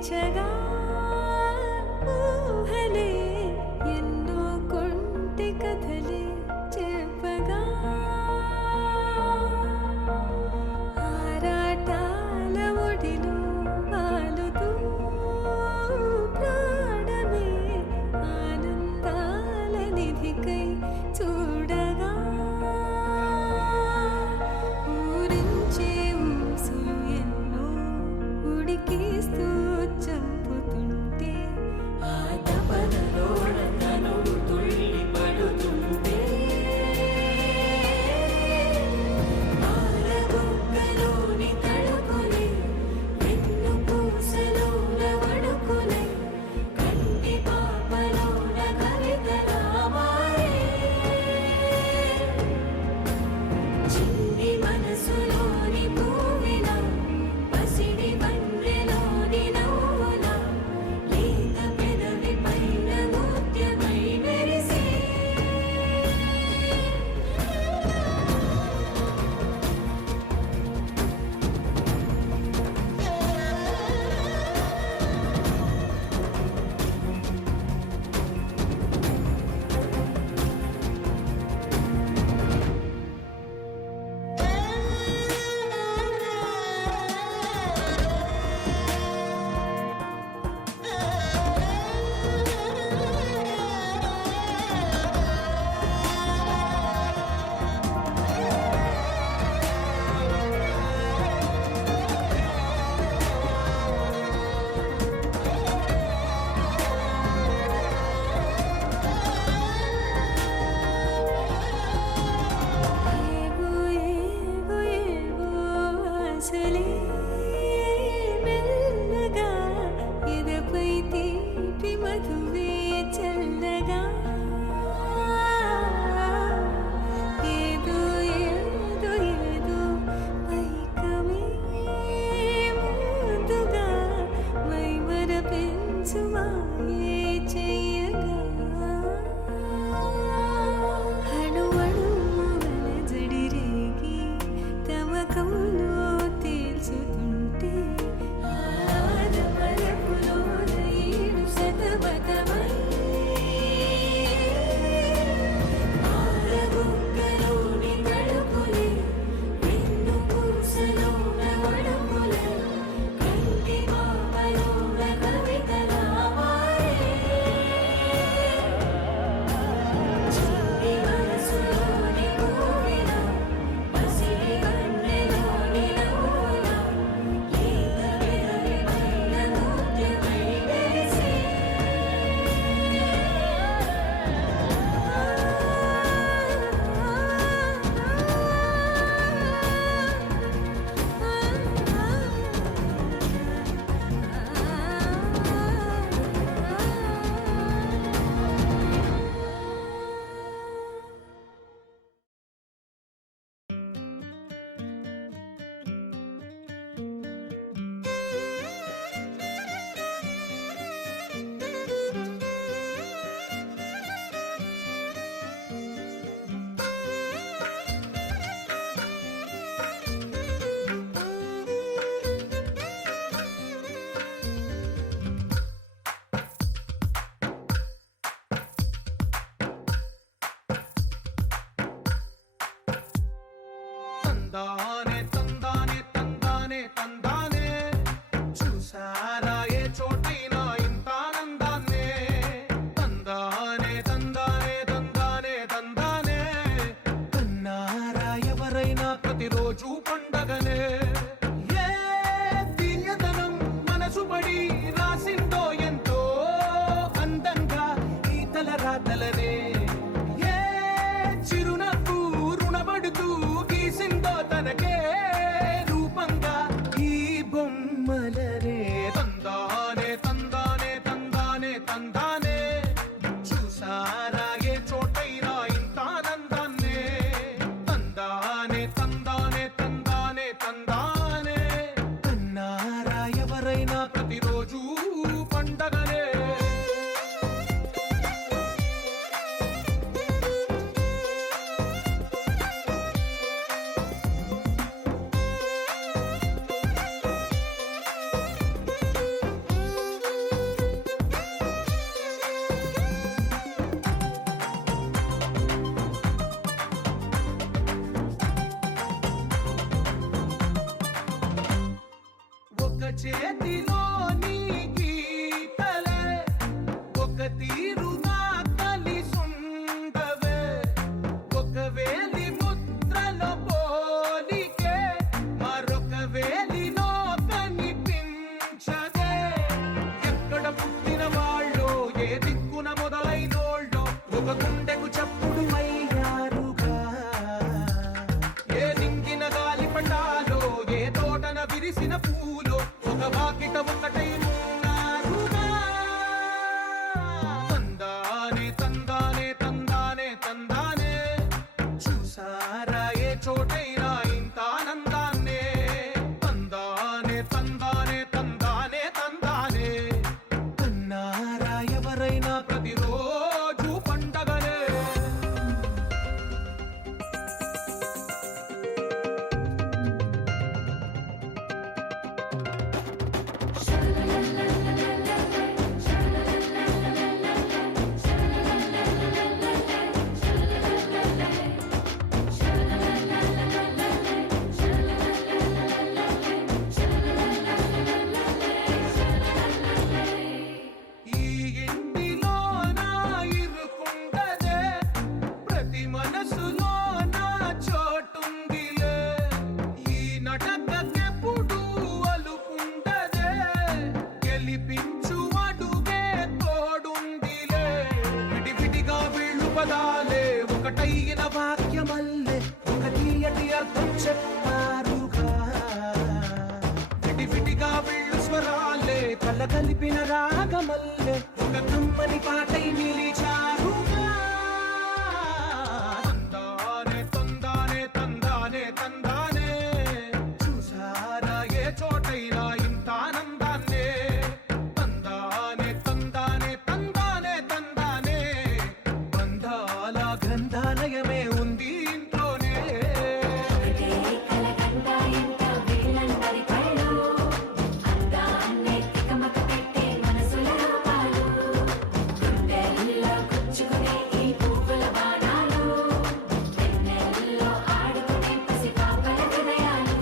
వేచగా ఊహలే ఎన్నో కొంటె కథలే చెప్పగా ఆరాటాల ఒడిలో వాలుతూ ప్రాణమే ఆనందాల నిధికై చూడగా ఊరించే ఊసులు ఎన్నో ఉడికిస్తూ చంపుతుంటే ఆ తపనలోన తనువు తుళ్ళి పడుతుంటే ఆరబొక్కలోని తడుకులే వెన్ను పూసలోన వడుకులే కంటి పాపలోన కవితలా మారే చిన్ని మనసులోని పూవిలా పసిడి బండ్రెలోని నవ్వులా లేత పెదవి పైన ముత్యమై మెరిసే ఏవో ఏవో ఏవో ఆశలే మెల్లగా ఎదపై తీపి మధువే చల్లగా ఏదో ఏదో ఏదో పైకమే ముందుగా మైమర పెంచు మాయే చెయ్యగా అణువణువుల జడిరేగి తమకంలో తేల్చుతుంటే ఆదమరపులోన ఏడు శతమతమై ఆరబొక్కలోని తడుకులే వెన్ను పూసలోన వడుకులే కంటి పాపలోన కవితలా మారే చిన్ని మనసులోని పూవిలా పసిడి బండ్రెలోని నవ్వులా లేత పెదవి పైన ముత్యమై మెరిసే తందానే తందానే తందానే తందానే చూసారా ఏ చోటైనా ఇంత ఆనందాన్నే తందానే తందానే తందానే తందానే కన్నారా ఎవరైనా ప్రతిరోజు పండగనే ఏ తీయదనం మనసు పడి రాసిందో ఎంతో అందంగా ఈ తలరాతలనే ఏ చిరునవ్వు రుణపడుతూ గీసిందో తనకే చేతిలోని గీతలే ఒక తీరుగా కలిసుండవే ఒక వేలి ముద్రలో పోలికే మరొక వేలిలో కనిపించదే ఎక్కడ పుట్టిన వాళ్ళో ఏ దిక్కున మొదలైనోళ్ళో ఒక గుండెకు చప్పుడు అయ్యారుగా ఏ నింగిన గాలి పటాలో ఏ తోటన విరిసిన పూలో ఒక వాకిట ఒకటై ఉన్నారుగా తందానే తందానే తందానే తందానే చూసారా ఏ చోటైనా ఇంత ఆనందాన్నే తందానే తందానే తందానే తందానే అన్నారా ఎవరైనా ప్రతిరోజు పండగనే ఈ ఇంటిలో నా ఇరుకుండదే ప్రతి మనసులో నా చోటుందిలే ఈ నటకెప్పుడు అలుకుండదే గెలిపించు అడుగే తోడుందిలే విడివిడిగా వీళ్ళు పదాలే ఒకటైన వాక్యమల్లే ఒక తీయటి అర్థం చెప్పారుగా విడివిడిగా వీళ్ళు స్వరాలే కల కలిపిన రాగమల్లే ఒక కమ్మని పాటై నిలిచారుగా తందానే తందానే తందానే తందానే చూసారా ఏ చోటైనా ఇంత ఆనందాన్నే తందానే తందానే తందానే తందానే బంధాల గ్రంథాలయమే ఉంది ఇంట్లోనే ఒకటే కలగంట ఇంట వీళ్ళందరి కళ్ళు అందాన్నే తికమక పెట్టే మనసుల రూపాలు గుండెల్లో గుచ్చుకునే ఈ పువ్వుల బాణాలు వెన్నెల్లో ఆడుకునే పసిపాపల హృదయాలు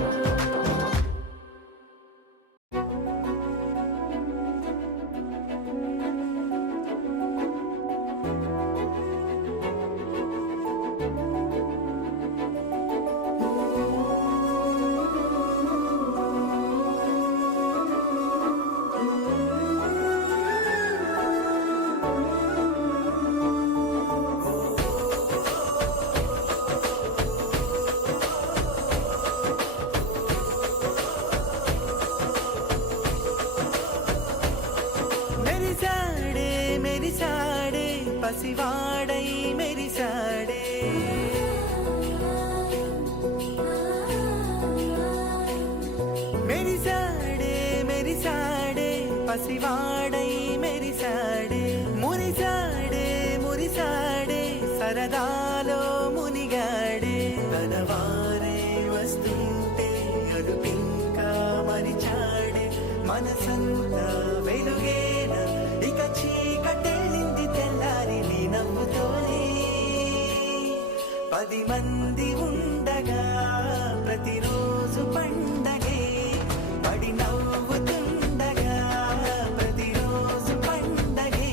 మెరిసాడే మెరిసాడే పసివాడై మెరిసాడే మెరిసాడే మెరిసాడే పసివాడై మెరిసాడే మురిసాడే మురిసాడే సరదాలో మునిగాడే తనవారే వస్తుంటే అడుపింకా మరిచాడే మనసంతా వెలుగేన ఇక చీకటెళ్ళింది తెల్లారి నీ నవ్వుతోనే 10 మంది ఉండగా ప్రతిరోజు పండగే పడి నవ్వుతుండగా ప్రతిరోజు పండగే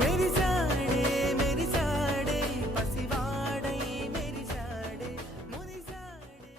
మెరిసాడే మెరిసాడే పసివాడై మెరిసాడే మురిసాడే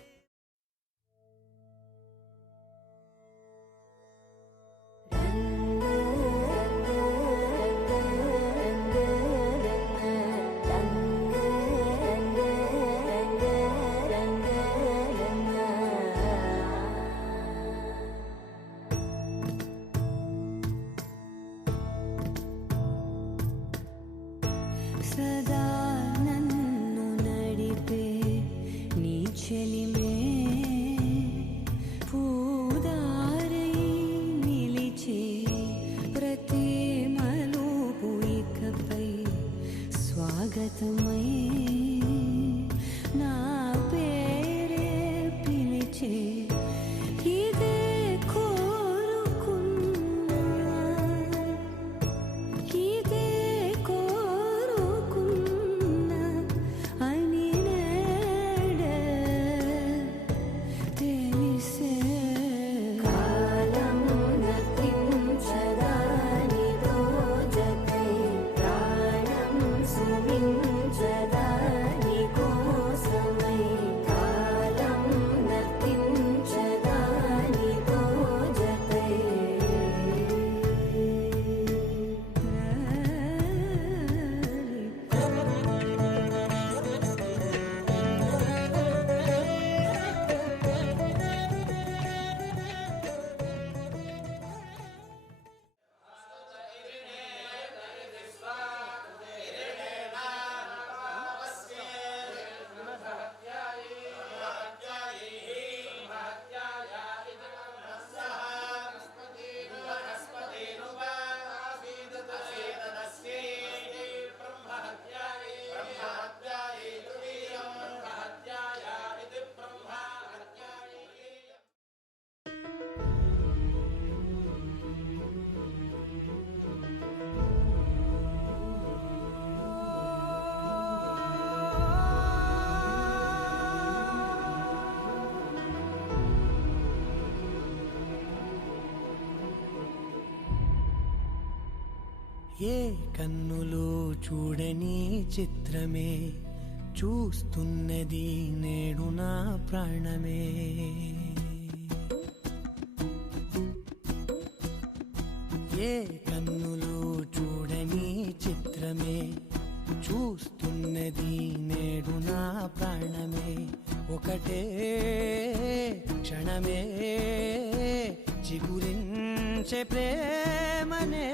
సదా నన్ను నడిపే నీ చెలిమే పూదారై నిలిచే ప్రతి మలుపు ఇకపై స్వాగతమై నా పేరే పిలిచే ఇదే కోరుకున్నా ఈ ఏ కన్నులు చూడని చిత్రమే చూస్తున్నది నేడు నా ప్రాణమే. ఏ కన్నులు చూడని చిత్రమే చూస్తున్నది నేడు నా ప్రాణమే. ఒకటే క్షణమే చిగురించే ప్రేమనే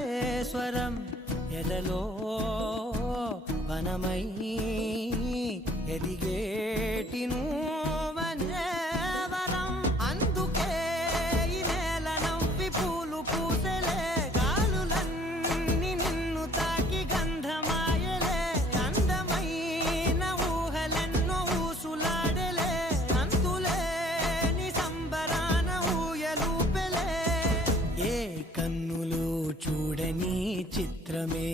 స్వరం ఎదలో వనమై ఎదిగేటి నువ్వనే వరం. అందుకే ఈ నేల నవ్వి పూలు పూసెలే, గాలులన్నీ నిన్ను తాకి గంధమాయలే. అందమైన ఊహలెన్నో ఊసులాడలే, అంతులేని సంబరాన ఊయలూపెలే. ఏ కన్నులు చూడని చిత్రమే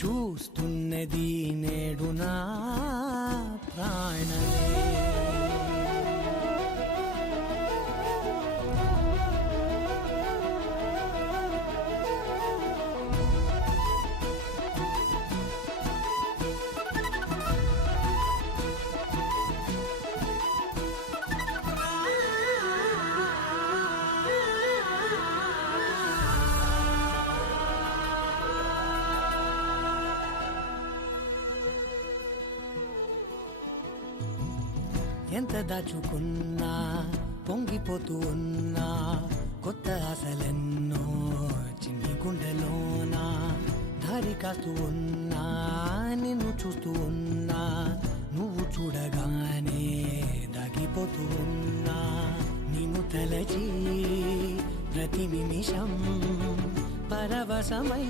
చూస్తున్నది నేడు నా ప్రాణమే. ఎంత దాచుకున్నా పొంగిపోతూ ఉన్నా, కొత్త ఆశలెన్నో చిన్ని గుండెలోనా. దారి కాస్తూ ఉన్నా, నిన్ను చూస్తూ ఉన్నా, నువ్వు చూడగానే దాగిపోతూ ఉన్నా. నిన్ను తలచి ప్రతి నిమిషం పరవశమై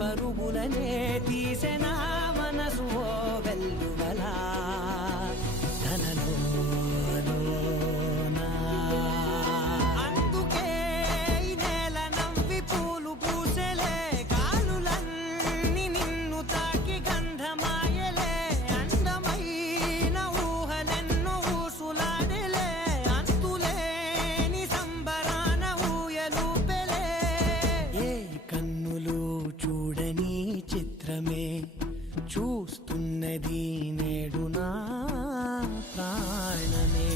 పరుగులనే తీసెనా మనసు ఓ వెల్లువలా. అందుకే ఈ నేల నవ్వి పూలు పూసెలే, గాలులన్నీ నిన్ను తాకి గంధమాయలే. అందమైన ఊహలెన్నో ఊసులాడలే, అంతులేని సంబరాన ఊయలూపెలే. ఏ కన్నులు చూడని చిత్రమే చూస్తున్నది నేడు నా ప్రాణమే.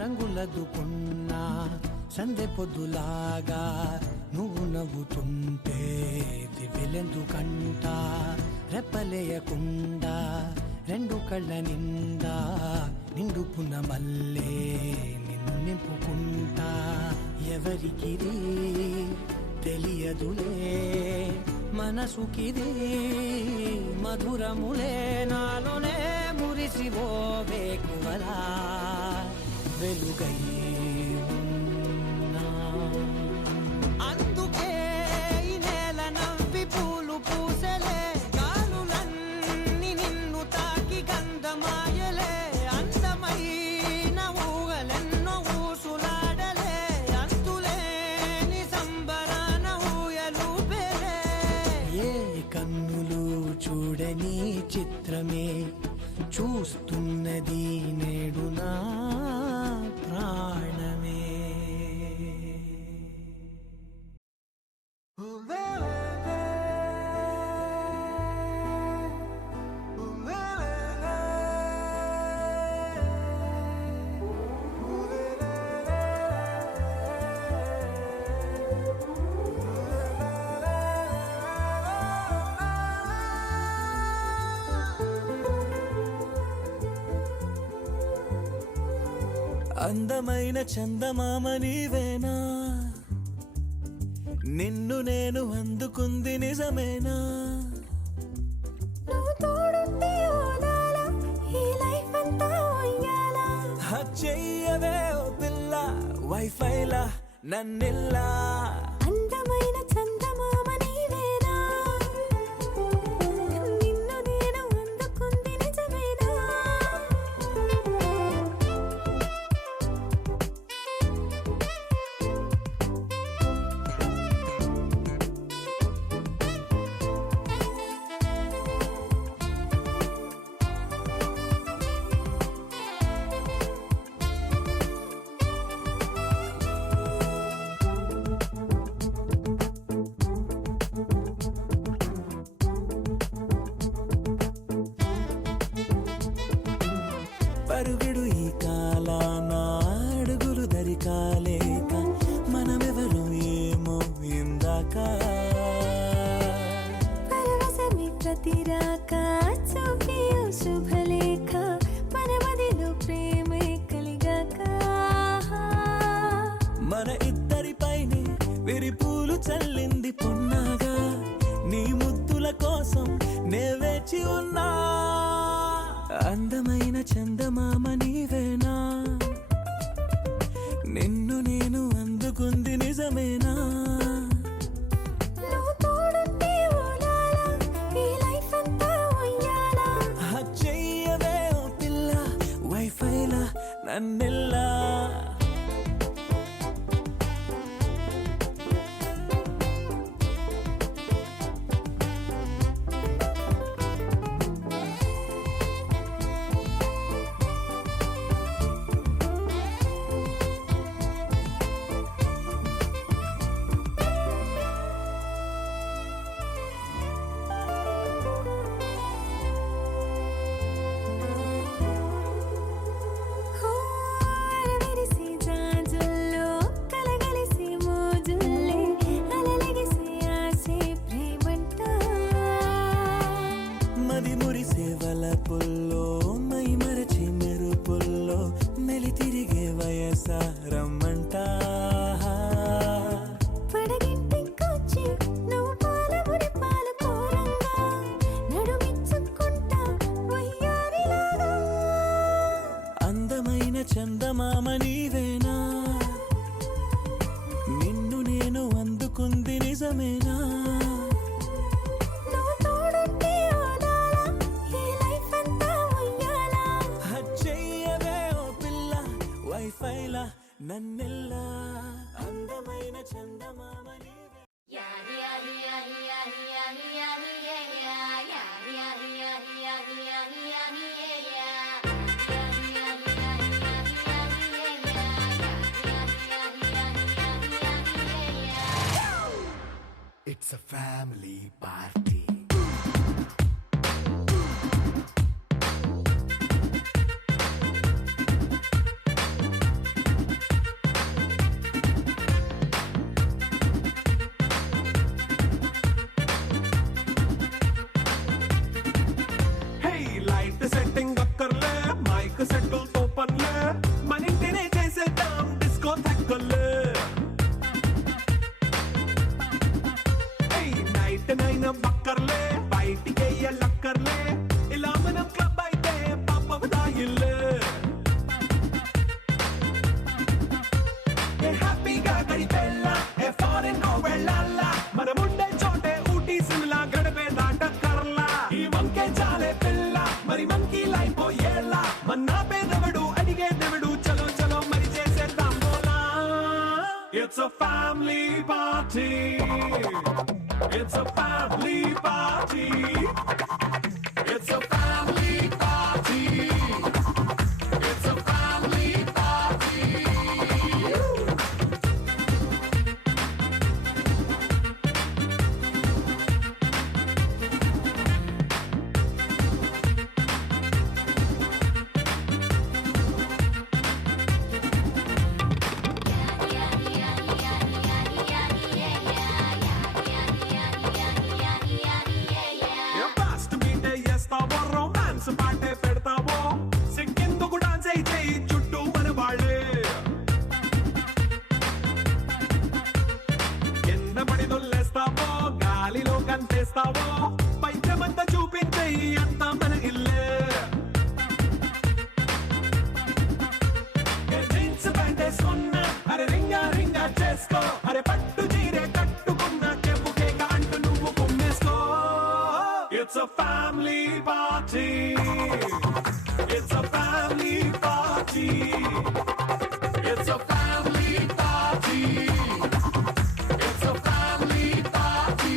రంగులదుకున్నా సందె పొద్దులాగా నువ్వు నవ్వుతుంటే దివ్వెలెందుకంట. రెప్పలేయకుండా రెండు కళ్ళ నిండా నిండుకున్న మల్లే నిన్ను నింపుకుంటా. ఎవరికిది తెలియదులే మనసుకిది మధురములే, నాలోనే మురిసివో వేకువలా వెలుగై ఉన్నా. అందుకే ఈ నేల నవ్వి పూలు పూసెలే, గాలులన్నీ నిన్ను తాకి గంధమాయలే. అందమైన ఊహలెన్నో ఊసులాడలే, అంతులేని సంబరాన ఊయలూపెలే. ఏ కన్నులు చూడని చిత్రమే చూస్తున్నది నేడు నా ప్రాణమే. అందమైన చందమామ నీవేనా, నిన్ను నేను అందుకుంది నిజమేనా. చెయ్యవే ఓ పిల్ల వైఫైలా నన్నిల్లా అందమైన చందమామ నీవేనా నిన్ను నేను అందుకుంది నిజమేనా పరుగుడు ఈ కాలాన అడుగులు దరికాలేక మనమెవరు ఏమో ఇందాక పరవశమి ప్రతిరాక చూపి ఓ శుభలేఖ మన మదిలో ప్రేమే కలిగాక మన ఇద్దరిపైనే విరిపూలు చల్లింది పొన్నాగా నీ ముద్దుల కోసం నే వేచి ఉన్నా అందమైన చందమామ నీవేనా నిన్ను నేను అందుకుంది నిజమేనా నువ్వు తోడుంటే ఓలాలా ఈ లైఫ్ అంతా ఉయ్యాలా చెయ్యవే ఓ పిల్ల వైఫైలా నన్నెల్లా అరవిరిసి జాజుల్లో కలగలిసి మోజుల్లే అలలగిసి ఆసే ప్రేమంట మది మురిసే వలపుల్లో మై మరచి మెరుపుల్లో మెలి తిరిగే వయసారమ్మంట పడగింటికొచ్చి నువ్వు పాలమురి పాలు కోరంగా నడుమిచ్చుకుంటా వయ్యారిలాగా అందమైన చందమామ నీవేనా నిన్ను నేను అందుకుంది నిజమేనా నువ్వు తోడుంటే ఓలాలా ఈ లైఫ్ అంతా ఉయ్యాలా చెయ్యవే ఓ పిల్ల వైఫైలా నన్నెల్లా అందమైన చందమామ నీవే It's a family party. Hey, light setting అక్కర్లే మైక్ సెట్టుల్ తో పనిలే మన ఇంటినే చేసేద్దాం డిస్కో థక్కర్లే నైట్ నైన్ బక్కర్లే బయటికి లక్కర్లే ఇలా మనం క్లబ్ అయితే పాప దాయిల్లే హ్యాపీగా గడిపెళ్ళ ఏ ఫారెన్ నో వెళ్ళాల మన ముండే చోటే ఊటీ సిమ్లా గడిపే దాటక్కర్లా ఈ వంకే చాలే పిల్ల మరి మంకీ లైఫ్ ఏళ్ళ మన్నా పేదవడు అడిగే దేవుడు చలో చలో మరి చేసేద్దాం బోలా it's a family party. It's a family party. It's a family party. It's a family party. yeah. అరే పట్టు చీరే కట్టుకున్న చెప్పు కేక అంటూ నువ్వు కుమ్మేసుకో. It's a family party, it's a family party, it's a family party, it's a family party.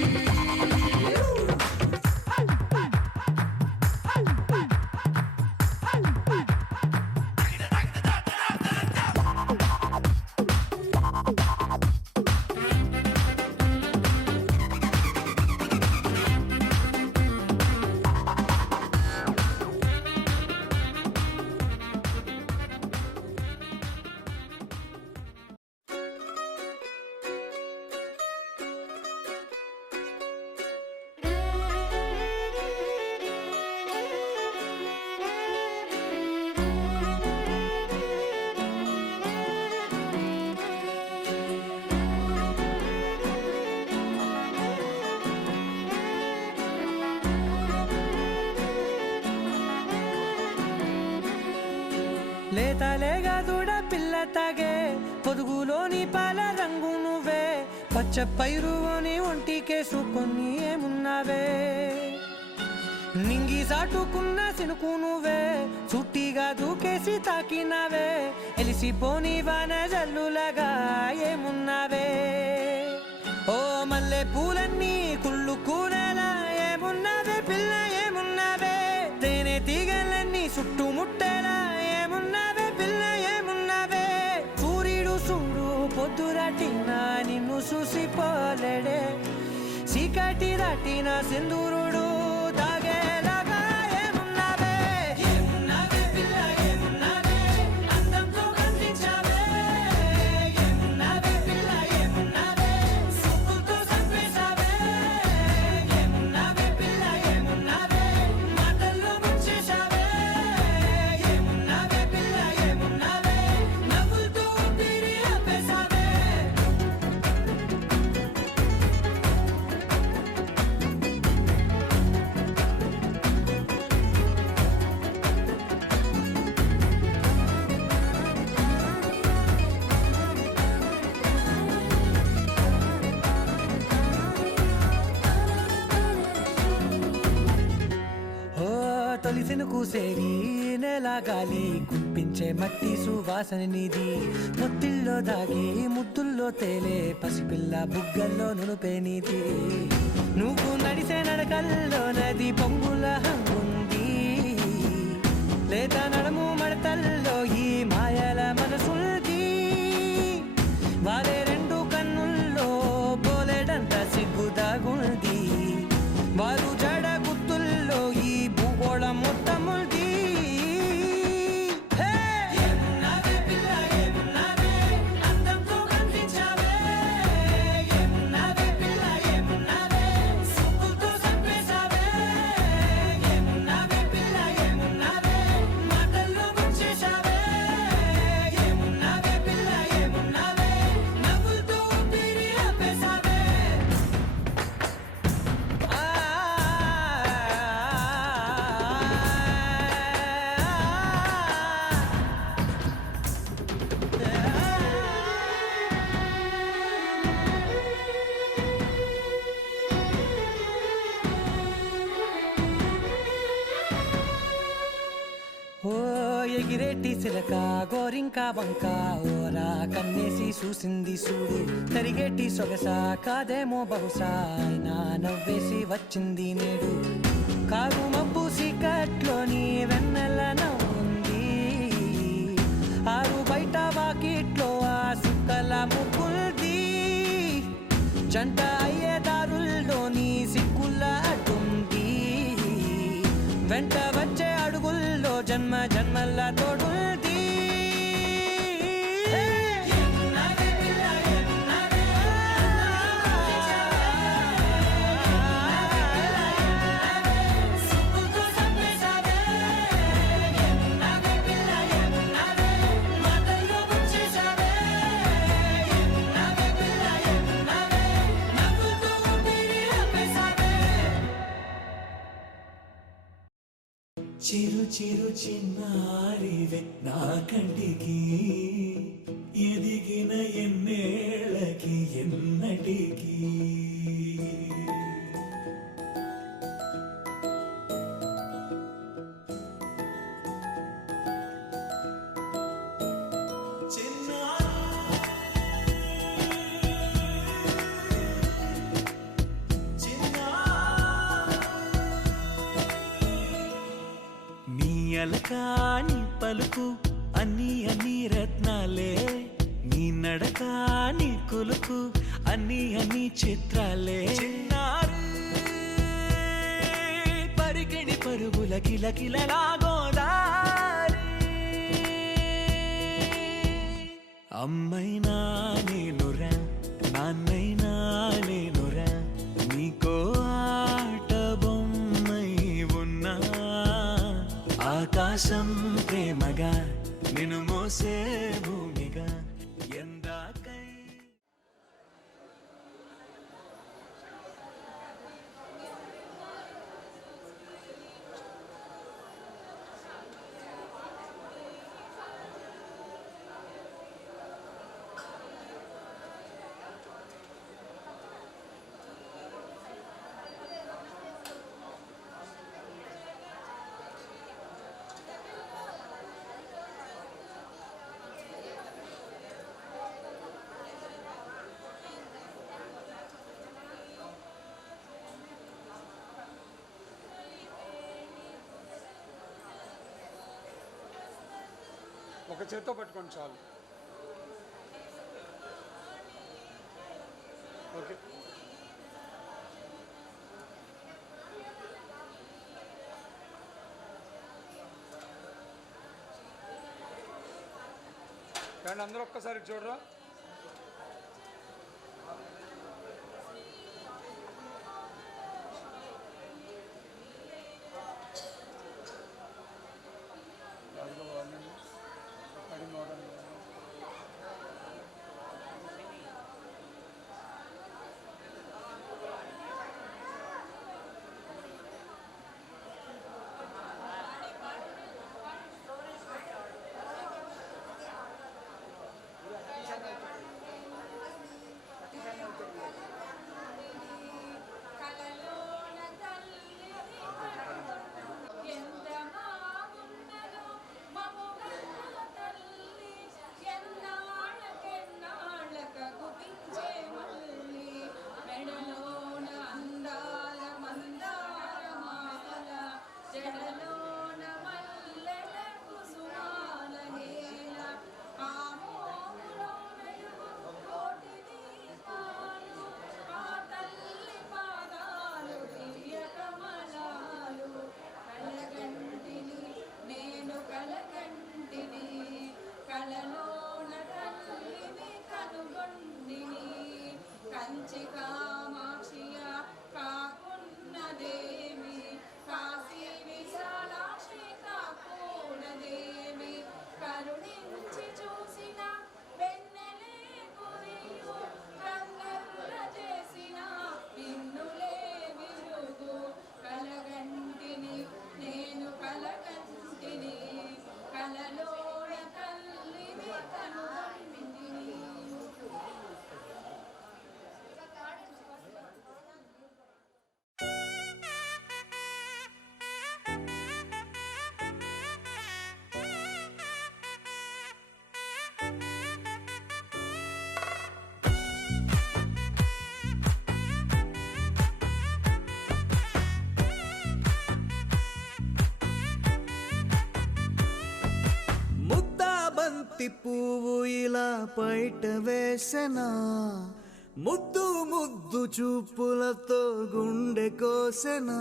లేతలేగా దూడ పిల్ల తాగే పొదుగులోని పాల రంగు నువ్వే పచ్చ పైరుని ఒంటికేసుకొని ఏమున్నావే నింగి సాటుకున్న సినుకు నువ్వే చుట్టిగా దూకేసి తాకినావే ఎలిసిపోని వాన జల్లులగా ఏమున్నావే ఓ మల్లె పూలన్నీ కుళ్ళు కూరలా ఏమున్నావే పిల్ల ఏమున్నావే తేనె తీగలన్నీ చుట్టుముట్టేలా ఏమున్నావే పిల్ల ఏమున్నావే సూర్యుడు చూడు పొద్దురాటిన నిన్ను చూసిపోలేడే చీకటి దాటిన సింధూరుడు తాగేలాగా ఏమున్నావే ఏమున్నావే పిల్ల ఏమున్నావే అందంతో కనిపించావే ఏమున్నావే పిల్ల ఏమున్నావే సుక్కుతో చంపేశావే ఏమున్నావే పిల్ల ఏమున్నావే మాటల్లో ముంచేశావే ఏమున్నావే పిల్ల ఏమున్నావే నవ్వులతో ఊపిరి ఆపేశావే ఓ తొలిసిన కూసేరి నెల గాలి కుప్పించే మట్టి సువాసన నీది ముత్తిల్లో దాగి ముద్దుల్లో తేలే పసిపిల్ల బుగ్గల్లో నునుపే నీది నువ్వు నడిసే నడకల్లో నది పొంగుల హంగుంది లేదా నడుము మడతల్లో ఈ మాయల మనసుంది వారే రెండు కన్నుల్లో పోలేడంత సిగ్గు దాగుంది వారు జడ గుత్తుల్లో ఈ భూగోళం మొత్తముంది ఏమున్నావే పిల్ల ఏమున్నావే అందంతో కనిపించావే ఏమున్నావే పిల్ల ఏమున్నావే సుక్కుతో చంపేశావే ఏమున్నావే పిల్ల ఏమున్నావే మాటల్లో ముంచేశావే ఏమున్నావే పిల్ల ఏమున్నావే నవ్వులతో ఊపిరి ఆపేశావే ఓ ఎగిరేటి సిలక గోరింక వంక ఓరా కన్నేసి చూసింది చూడు తరిగేటి సొగస కాదేమో బహుశా అయినా నవ్వేసి వచ్చింది నేడు కారు మబ్బు సీకట్లోని వెన్నెల నవ్వుంది ఆరు బయట వాకిట్లో ఆ సుక్కల ముగ్గుల్ది జంట అయ్యే దారుల్లోని సిగ్గుల అడ్డుంది వెంట వచ్చే అడుగుల్లో జన్మ జన్మల తోడుంది ఏమున్నావే పిల్ల ఏమున్నావే సుక్కుతో చంపేశావే ఏమున్నావే పిల్ల ఏమున్నావే మాటల్లో ముంచేశావే ఏమున్నావే పిల్ల ఏమున్నావే నవ్వులతో ఊపిరి ఆపేశావే చిరు చిరు చిన్నారివే నా కంటికి ఎదిగిన ఎన్నేళ్ళకి ఎన్నటికీ అలకాని పలుకు అన్ని అన్ని రత్నాలే నీ నడకాని కులుకు అన్ని అన్ని చిత్రాలే చిన్నారు పరికిణి పరుగుల కిలకిలలాగోదారి అమ్మైనా నేనురా నాన్నైనా నేనురా నీకో ఆట బొమ్మై ఉన్నా ఆకాశం ప్రేమగా నిన్ను మోసే భూమిగా ఎందాకై ఒక చేత్తో పట్టుకోండి చాలు. ఓకే, కానీ అందరూ ఒక్కసారి చూడరా. కంచి కామాక్షియ కాకున్నదేమి కాశీ విశాలాక్షి కాకూడదేమి కరుణించి చూసిన వెన్నెలే కురియు రంగరుల చేసిన పిన్నులే విరుగు కలగంటిని నేను కలగంటిని కలలోన తల్లిని కనుగొంటిని. పువ్వు ఇలా బయట వేసెనా ముద్దు ముద్దు చూపులతో గుండె కోసెనా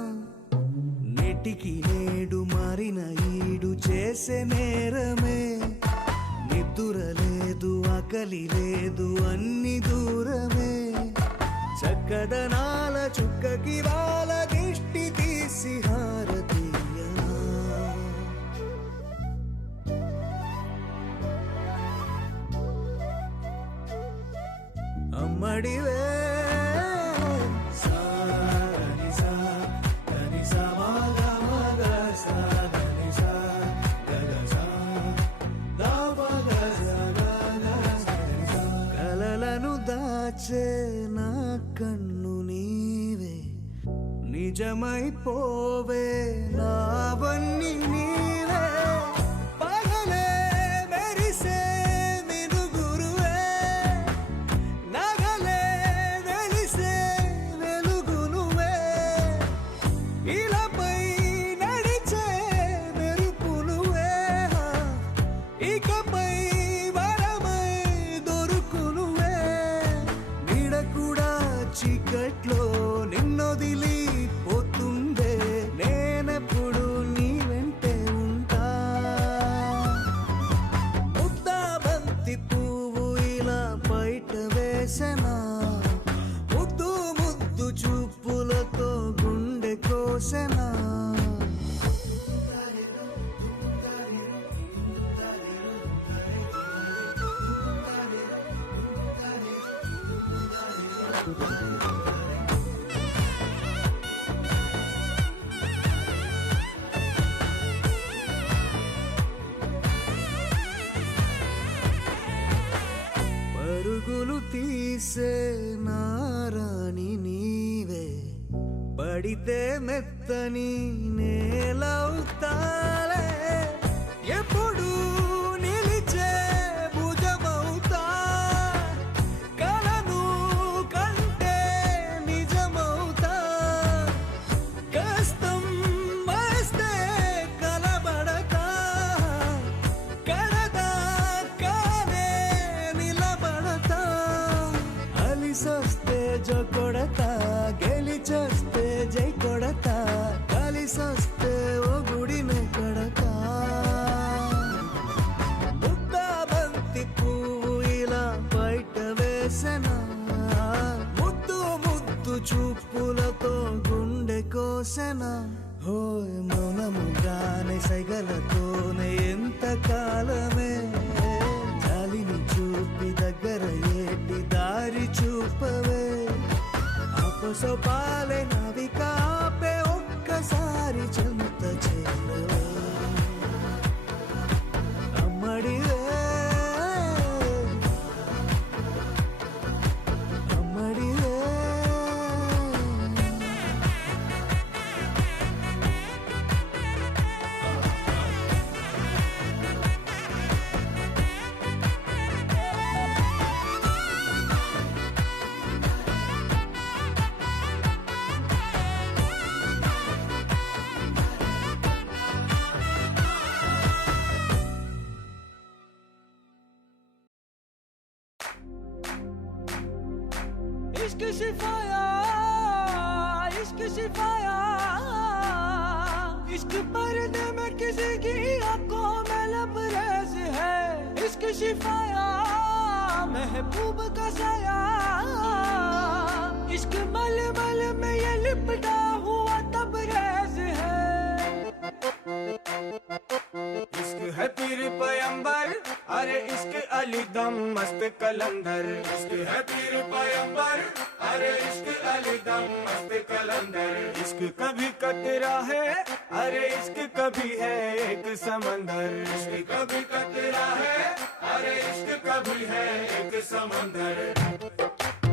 నెటికి నేడు మారిన ఈడు చేసే నేరమే నిద్ర లేదు ఆకలి లేదు అన్ని దూరమే చక్కదనాల చుక్కకి వాళ్ళ దిష్టి తీసి హారతీయనా అమ్మడివే నిజమైపోవే నావన్నీ నీవే పగలే మెరిసే మినుగురువే నగలే వెలిసే వెలుగు నువ్వే ఇలాపై నడిచే మెరుపు నువ్వే ఇకపై వరమై దొరుకు నువ్వే నీడ కూడా చీకట్లో నిన్నొదిలి పోతుందే నేనెప్పుడు నీ వెంటే ఉంటా ముద్దా బంతి పువ్వు ఇలా బయట వేసెనా ముద్దు ముద్దు చూపులతో గుండె కోసెనా పరుగులు తీసే నారాణి నీవే పడితే మెత్తని నేలవుతాలే ఎప్పుడు నిలిచే భుజమవుతా కలను కంటే నిజమవుతా కష్టం వస్తే కలబడతా కడదాకానే నిలబడతా అలిసొస్తే జో కొడతా గెలిచొస్తే జై కొడతా కలిసొస్తే ఓ గుడినే కడతా ముద్దా బంతి పువ్వు ఇలా బయట వేసెనా ముద్దు ముద్దు చూపులతో గుండె కోసెనా హోయ్ మౌనముగానే సైగలతోనే ఎంత కాలమే జాలిని చూపి దగ్గర ఏటి దారి చూపవే అపసోపాలే నవికాపే ఒక్కసారి చెంత చేరవే అమ్మడివే అమ్మడివే इश्क शिफाया इश्क शिफाया इश्क पर्दे में किसी की आंखों में लबरेज है इश्क शिफाया महबूब का साया इश्क मलमल में ये लिपटा हुआ तबरेज है इश्क है पीर पैगंबर अरे इश्क अली दम मस्त कलंदर इश्क है पीर पैगंबर अरे इश्क अली दम मस्त कलंदर इश्क कभी कतरा है अरे इश्क कभी है एक समंदर इश्क कभी कतरा है अरे इश्क कभी है एक समंदर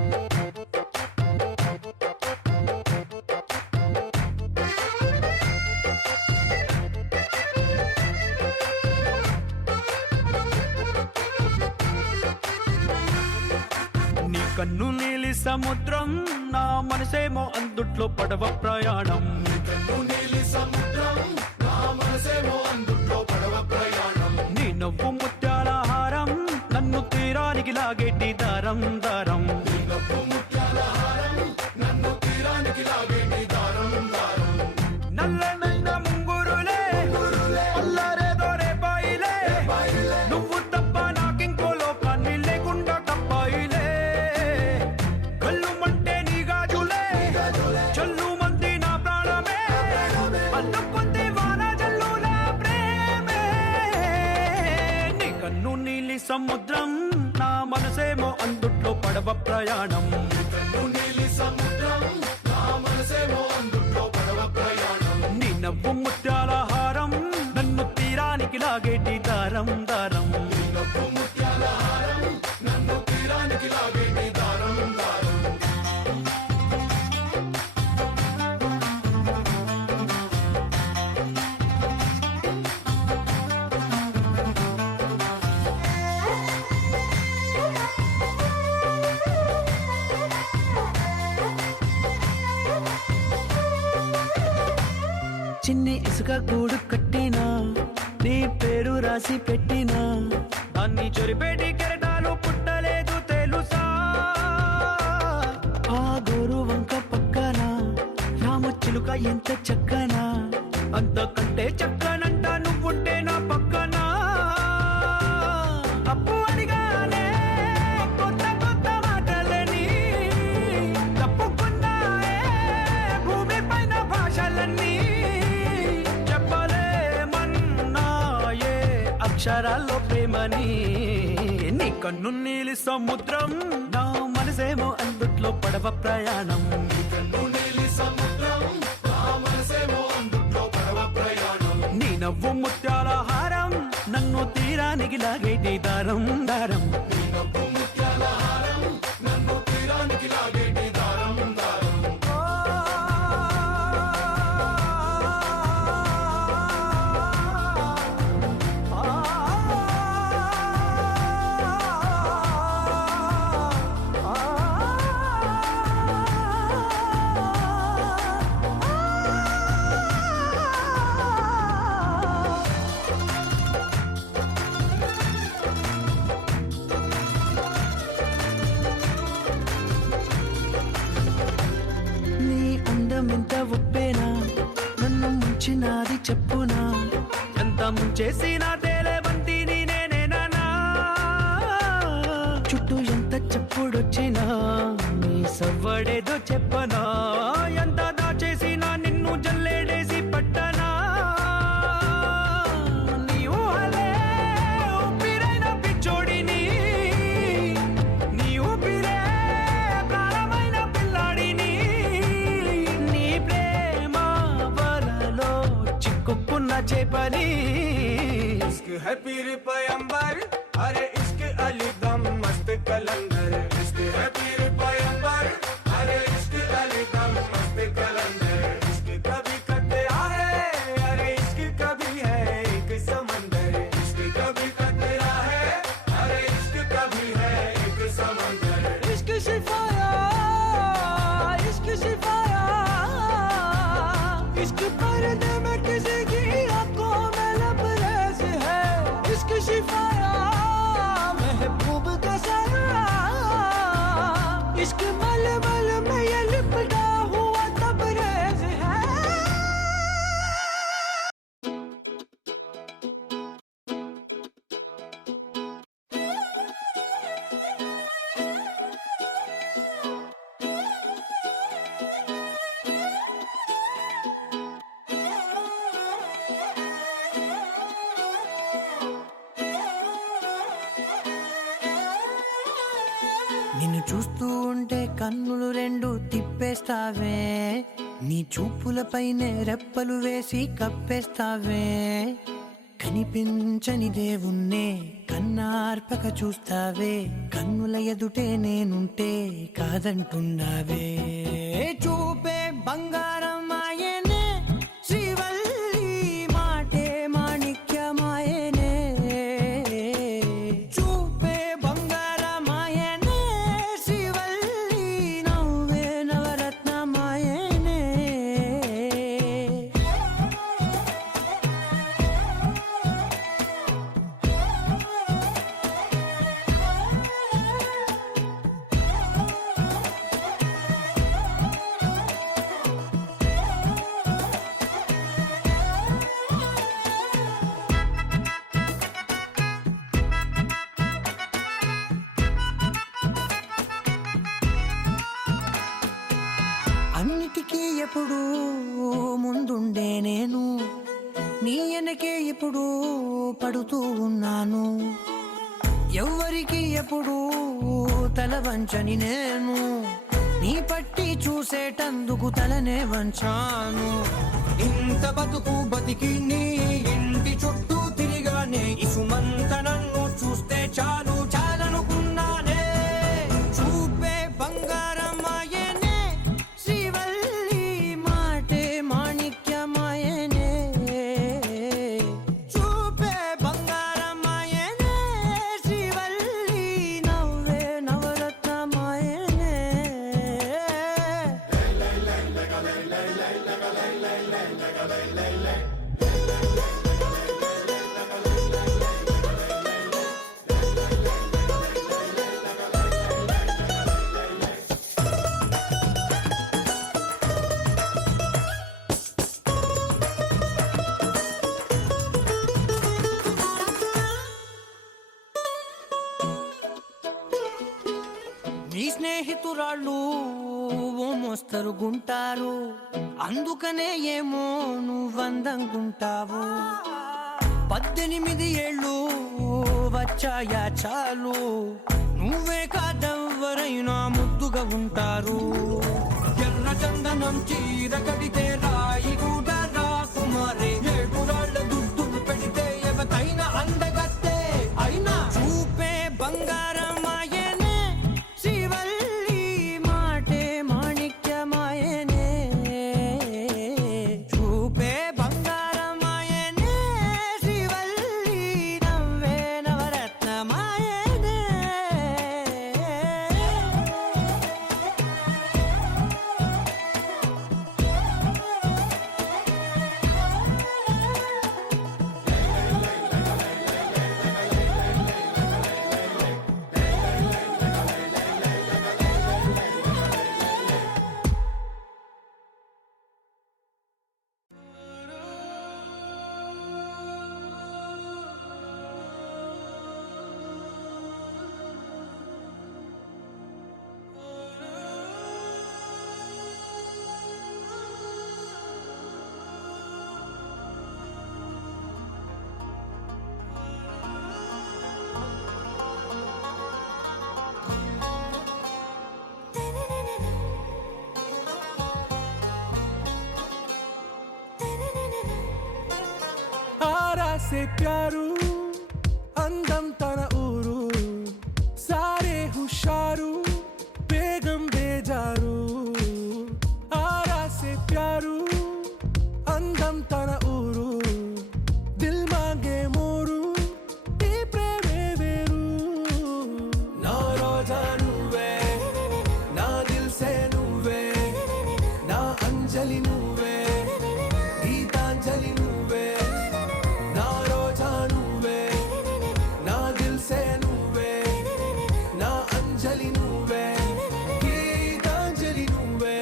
నీ కన్ను నీలి సముద్రం నా మనసేమో అందుట్లో పడవ ప్రయాణం నీలి సముద్రం నా మనసేమో అందుట్లో పడవ ప్రయాణం నీ నవ్వు ముత్యాల హారం నన్ను తీరానికి లాగేటి దారం దారం నవ్వు ముత్యాల హారం నన్ను తీరానికి లాగేటి దారం దారం నల్లనైన ముంగురులే అల్లారేదో రేపాయిలే నువ్వు తప్ప నాకింకో లోకాన్ని లేకుండా కప్పాయిలే కళ్ళు మంటే నీ గాజులే చల్లు మంది నా ప్రాణమే అల్లం పొంది వాన జల్లుల ప్రేమే నీ కన్ను నీలి సముద్రం నా మనసేమో అందుట్లో పడవ ప్రయాణం నీలి సముద్రం నా మనసేమో అందుట్లో పడవ ప్రయాణం నీ నవ్వు ముత్యాల హారం నన్ను తీరానికి లాగేటి దారం దారం నవ్వు ముత్యాల హారం నన్ను తీరానికి లాగేటి దారం దారం చిన్ని ఇసుక గూడు కట్టినా నీ పేరు రాసి పెట్టినా అన్ని చొరిపేటి కెరటాలు పుట్టలేదు తెలుసా ఆ గోరు వంక పక్కన రామచిలుక ఎంత చక్కనా అంతకంటే చక్కనంట నువ్వుంటే నా పక్కన అప్పు అడిగానే కొత్త కొత్త మాటలని తప్పుకున్నాయే భూమి పైన భాషలన్నీ చెప్పలేమన్నాయే అక్షరాల్లో ప్రేమని నీ కన్ను నీలి సముద్రం నా మనసేమో అందుట్లో పడవ ప్రయాణం నీ నవ్వు ముత్యాల హారం నన్ను తీరానికి లాగేటి దారం దారం నీ అందం ఎంత ఒప్పేనా నన్ను ముంచినాది చెప్పునా ఎంత ముంచేసినా తేలేవంతి నేనేనా చుట్టూ ఎంత చెప్పుడొచ్చినా నీ సవ్వడేదో చెప్పనా ఎంత దాచేసినా నిన్ను జల్లేడేసి పట్టనా నీ ఊహలే ఊపిరైన పిచ్చోడిని నీ ఊపిరే ప్రాణమైన పిల్లాడిని నీ ప్రేమ వలలో చిక్కుకున్న చేపని इश्क है पीर पैगंबर अरे इश्क अली दम मस्त कलंदर इश्क है पीर पैगंबर अरे इश्क अली दम मस्त कलंदर इश्क कभी कतरा है अरे इश्क कभी है एक समंदर इश्क कभी कतरा है अरे इश्क कभी है एक समंदर इश्क शिफाया इश्क शिफाया इश्क पर्दे में किसी की आंखों में लबरेज है इश्क शिफाया महबूब का साया इश्क मलमल में ये लिपटा हुआ तबरेज है నిన్ను చూస్తూ ఉంటే కన్నులు రెండు తిప్పేస్తావే నీ చూపులపైనే రెప్పలు వేసి కప్పేస్తావే కనిపించని దేవుణ్ణే కన్నార్పక చూస్తావే కన్నుల ఎదుటే నేనుంటే కాదంటున్నావే చూపే బంగారం ఆయనే శ్రీవల్లి మాటే మాణిక్యమాయనే చూపే బంగారమాయనే శ్రీవల్లి నవ్వే నవరత్నమాయనే అన్నిటికీ ఎప్పుడు ముందుండే నేను నీ వెనకే ఎప్పుడు పడుతూ ఉన్నాను ఎవ్వరికి ఎప్పుడు తల వంచని నేను నీ పట్టి చూసేటందుకు తలనే వంచాను ఇంత బతుకు బతికి నీ ఇంటి చుట్టూ తిరిగానే ఇసుమంత నన్ను చూస్తే చాలు చాలనుకున్నానే చూపే బంగారమాయనే శ్రీవల్లి మాటే మాణిక్యమాయనే చూపే బంగారమాయనే శ్రీవల్లి నవ్వే నవరత్నమాయనే నీ స్నేహితురాళ్ళు ఓ మోస్తరుగుంటారు, అందుకనే ఏమో నువ్వందంగుంటావు. 18 ఏళ్ళు వచ్చాయా చాలు, నువ్వే కాదెవ్వరైనా ముద్దుగా ఉంటారు. ఎర్ర చందనం చీర కడితే రాయి కూడా రాకుమారే, 7 రాళ్ళ దుద్దులు పెడితే ఎవతైనా అందగత్తే. అయినా చూపే బంగారం ఆయనే, శ్రీవల్లి మాటే మాణిక్యమాయనే. చూపే బంగారం ఆయనే, శ్రీవల్లి నవ్వే నవరత్నమాయనే. आरा से प्यारू అందం తన ఊరు, సారే హుషారు బేగం బేజారు. ఆరా సే ప్యారు అందం తన ఊరు, దిల్ మాంగే మోరు ఈ ప్రేమే వేరు. నా రోజా నువ్వే, నా దిల్ సే నువ్వే, నా అంజలి నువ్వే, గీతాంజలి నువ్వే. నా రోజా నువ్వే, నా దిల్ సే నువ్వే, నా అంజలి నువ్వే, గీతాంజలి నువ్వే.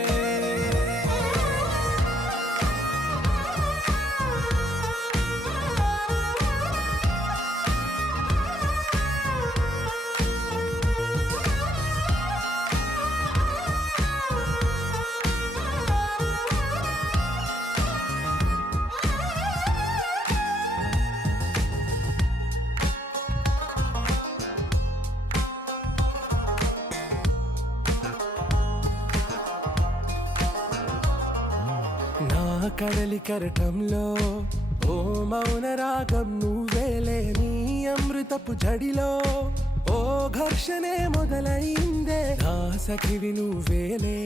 నా కడలి కరటంలో ఓ మౌన రాగం నువ్వేలే, నీ అమృతపు జడిలో ఓ ఘర్షణే మొదలైందే. నా సఖివి నువ్వేలే,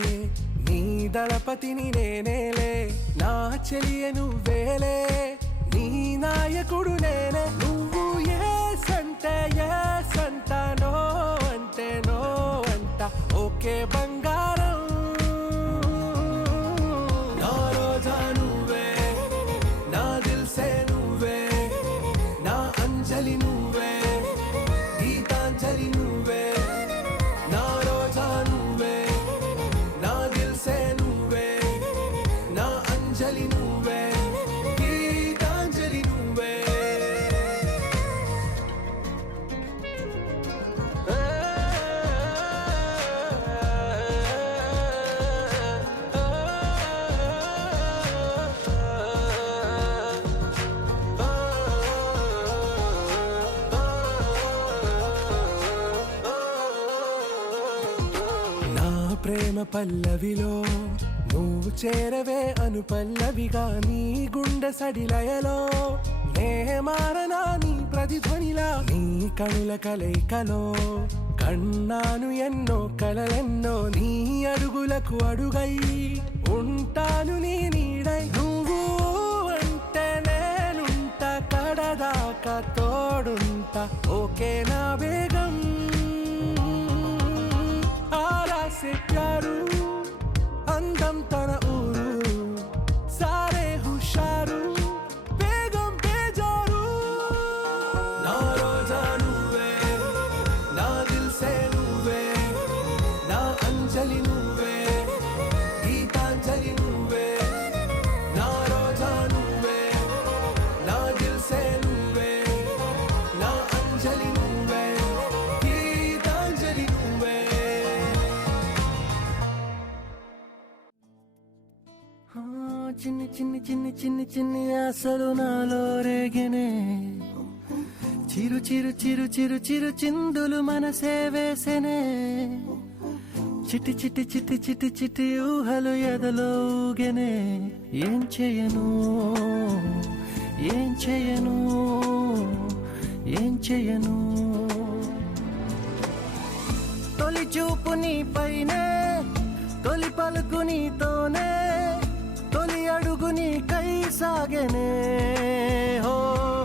నీ దళపతిని నేనేలే, నా చెలియ నువ్వేలే, నీ నాయకుడు నేనే. నువ్వు ఏ సంట నో అంటే నో అంట, ఓకే బంగారం. నా రోజా నువ్వే, నా దిల్ సే నువ్వే, నా అంజలి నువ్వే, గీతాంజలి నువ్వే. నా రోజా నువ్వే, నా దిల్ సే నువ్వే, నా అంజలి నువ్వే, గీతాంజలి నువ్వే. నా ప్రేమ పల్లవిలో నువ్వు చేరవే అను పల్లవిగా, నీ గుండె సడిలయలో నే మారనా నీ ప్రతిధ్వనిలా. నీ కనుల కలయికలో కన్నాను ఎన్నో కలలెన్నో, నీ అడుగులకు అడుగై ఉంటాను నీ నీడై. నువ్వు అంటే నేనుంట కడదాకా తోడుంటా, ఓకే నా బేగం. ఆరా సే ప్యారు అందం తన ఊరు, సారే హుషారు చిన్ని ఆశలు నాలో రేగెనే చిరు చిరు చిరు చిరు చిరు చిందులు మనసే వేసెనే చిటి చిటి చిటి చిటి చిటి ఊహలు ఎదలో ఊగెనే ఏం చేయను ఏం చేయను ఏం చేయను తొలి చూపు నీ పైనే తొలి పలుకు నీతోనే తొలి అడుగు నీకై సాగెనే హో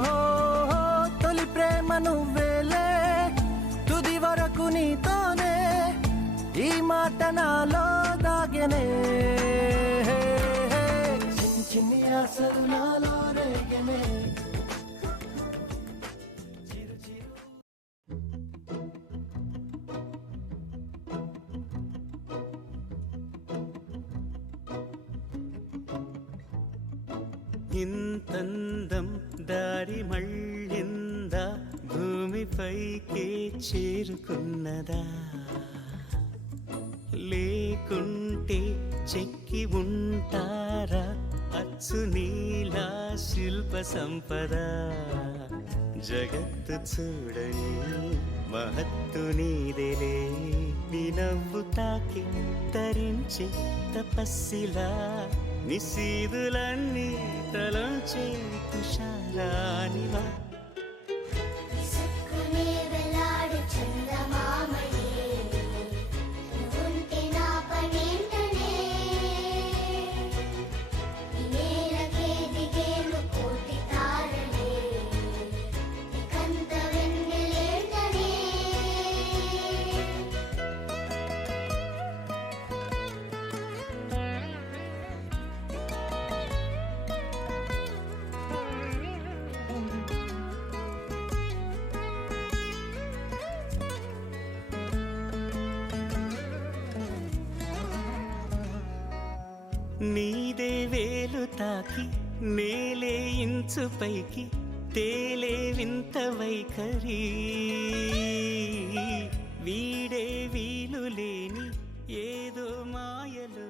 హో హో తొలి ప్రేమ నువ్వేలే తుది వరకు నీతోనే ఈ మాట నాలో దాగెనే చిన్ని చిన్ని ఆశలు నాలో రేగెనే ఇంతందం దారి మళ్ళిందా భూమిపైకే చేరుకున్నదా లేకుంటే చెక్కి ఉంటారా అచ్చు నీలా శిల్ప సంపద జగత్తు చూడని మహత్తు నీదేలే నీ నవ్వు తాకి తరించే తపస్సిలా నిశీదులన్నీ తలంచే తుషారానివా విసుక్కునే వెలాడు చందమామయే నువ్వుంటే నా పనేంటనే ఈ నేలకే దిగేను కోటి తారలే ఇకంత వెన్నెలేంటనే నీదే వేలు తాకి నేలే ఇంచు పైకి తేలే వింత వైఖరి వీడే వీలు లేని ఏదో మాయలో